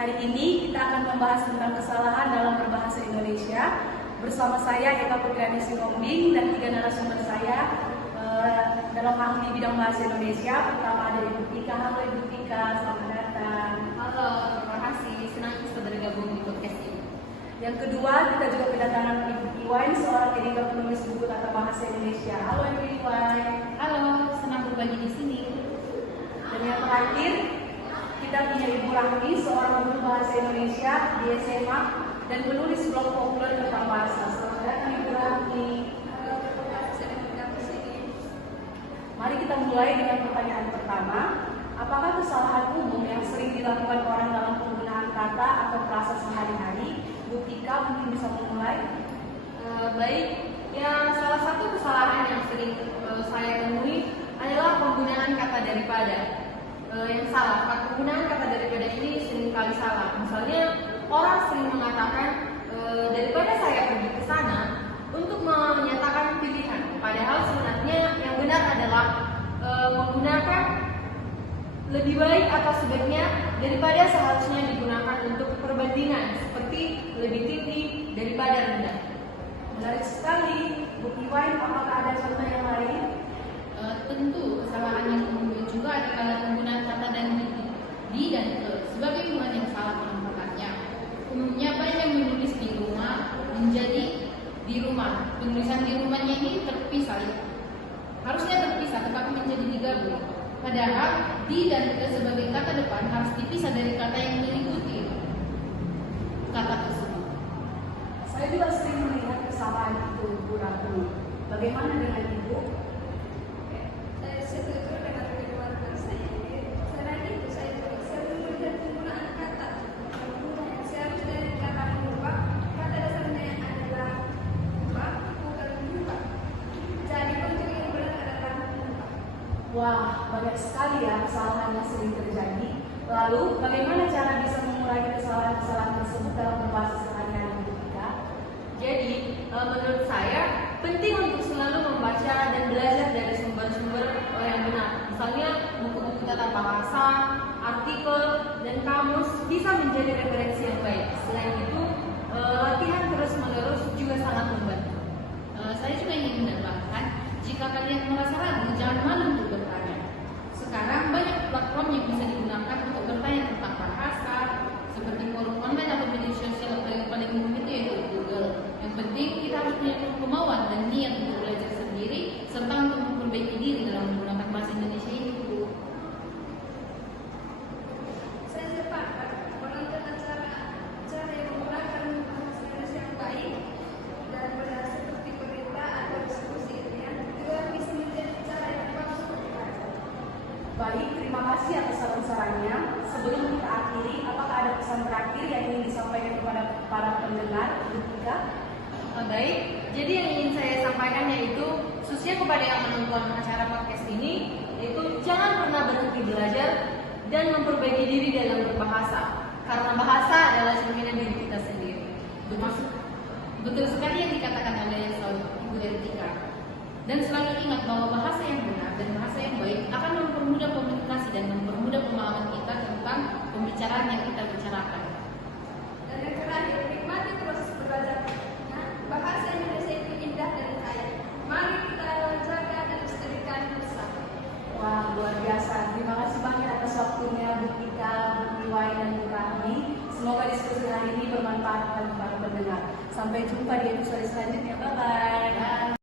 Hari ini kita akan membahas tentang kesalahan dalam berbahasa Indonesia. Bersama saya Eka Putriani Sinombing dan 3 narasumber saya dalam ahli bidang bahasa Indonesia. Pertama ada Ibu Tika. Halo Ibu Tika, selamat datang. Halo, terima kasih. Senang bisa bergabung di podcast ini. Yang kedua, kita juga kedatangan Ibu Iwan, seorang editor penulis buku tata bahasa Indonesia. Halo Ibu Iwan. Halo, senang berbagi di sini. Dan yang terakhir, kita punya Ibu Rahmi, seorang guru bahasa Indonesia di SMA dan penulis blog populer tentang bahasa. Selamat datang Ibu Rahmi. Mari kita mulai dengan pertanyaan pertama. Apakah kesalahan umum yang sering dilakukan orang dalam penggunaan kata atau frasa sehari-hari? Bu Tika mungkin bisa memulai. Baik, ya salah satu kesalahan yang sering saya temui adalah penggunaan kata daripada. Yang salah, penggunaan kata daripada ini seringkali salah. Misalnya orang sering mengatakan daripada saya pergi ke sana untuk menyatakan pilihan, padahal sebenarnya yang benar adalah menggunakan lebih baik atau sebaiknya daripada seharusnya digunakan untuk perbandingan seperti lebih tinggi daripada rendah. Menarik sekali. Bu Iwan, apakah ada contoh yang lain? Tentu kesalahan yang umum juga adalah penggunaan kata dan di dan ke sebagai hubungan yang salah penempatan. Umumnya banyak menulis di rumah menjadi di rumah. Penulisan di rumahnya ini terpisah, harusnya terpisah tetapi menjadi digabung. Padahal di dan ke sebagai kata depan harus dipisah dari kata yang mengikuti kata tersebut. Saya juga sering melihat kesalahan itu, Bu Rahmi. Bagaimana dengan Ibu? Saya setuju dengan keluarga saya. Selain itu, saya juga sering melihat penggunaan kata yang seharusnya dikatakan berubah. Kata dasarnya adalah berubah, bukan berubah. Jadi bentuk yang benar adalah berubah. Wah, banyak sekali ya kesalahan yang sering terjadi. Lalu, bagaimana cara bisa mengurangi kesalahan-kesalahan tersebut dalam berbahasa sehari-hari, Bu Tika? Jadi, menurut saya penting untuk selalu membaca dan belajar dari sumber-sumber yang benar. Misalnya buku-buku tata bahasa, artikel, dan kamus bisa menjadi referensi yang baik. Selain itu, latihan terus-menerus juga sangat membantu. Saya juga ingin menambahkan, jika kalian merasa ragu, jangan malu untuk bertanya. Sekarang banyak platform yang bisa digunakan untuk bertanya tentang bahasa, seperti forum online atau media sosial yang paling umum itu yaitu Google. Yang penting kita harus punya kemauan dan niat untuk belajar sendiri serta untuk memperbaiki diri dalam menggunakan bahasa Indonesia ini, Bu. Saya sepakat menonton cara yang menggunakan bahasa Indonesia yang baik dan benar seperti berita atau diskusi ilmiah juga bisa menjadi cara yang bagus untuk belajar. Baik, terima kasih atas saran-sarannya. Sebelum kita akhiri, apakah ada pesan terakhir yang ingin disampaikan kepada para pendengar, Bu Tika? Baik, jadi yang ingin saya sampaikan yaitu khususnya kepada yang menonton acara podcast ini, yaitu jangan pernah berhenti belajar dan memperbaiki diri dalam berbahasa, karena bahasa adalah cerminan diri kita sendiri. Betul sekali yang dikatakan oleh Ibu Tika. Dan selalu ingat bahwa bahasa yang benar dan bahasa yang baik akan mempermudah komunikasi dan mempermudah pemahaman kita tentang pembicaraan yang kita bicarakan. Dan yang terakhir, nikmati proses belajar. Bahasa Indonesia itu indah dan kaya. Mari kita jaga dan lestarikan bersama. Wah, luar biasa. Terima kasih banyak atas waktunya Bu Tika, Bu Iwan, dan Bu Rahmi. Semoga diskusi hari ini bermanfaat bagi para pendengar. Sampai jumpa di episode selanjutnya. Bye-bye.